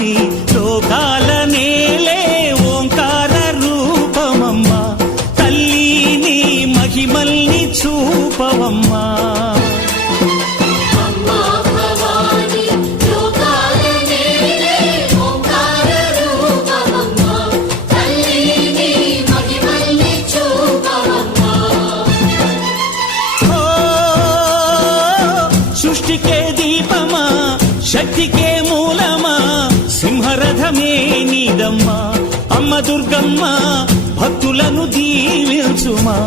భవాని లోకాల నేలే ఓంకార రూపమమ్మా తల్లి నీ మహిమల్ని చూపవమ్మా సృష్టికే దీపమా శక్తికే మూలమా సింహరథమే నీదమ్మా అమ్మ దుర్గమ్మ భక్తులను దీవించుమా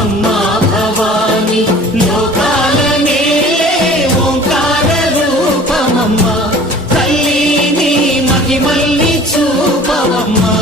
అమ్మా భవాని లోకాల నేలే ఓంకార రూపమమ్మా తల్లి నీ మహిమల్ని చూపవమ్మా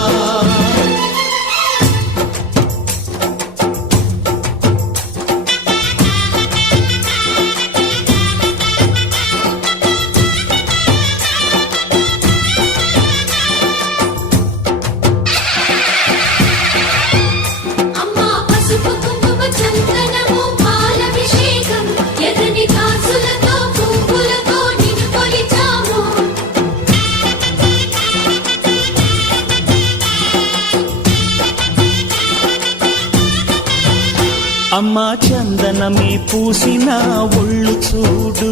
అమ్మా చందనమే పూసిన ఒళ్ళు చూడు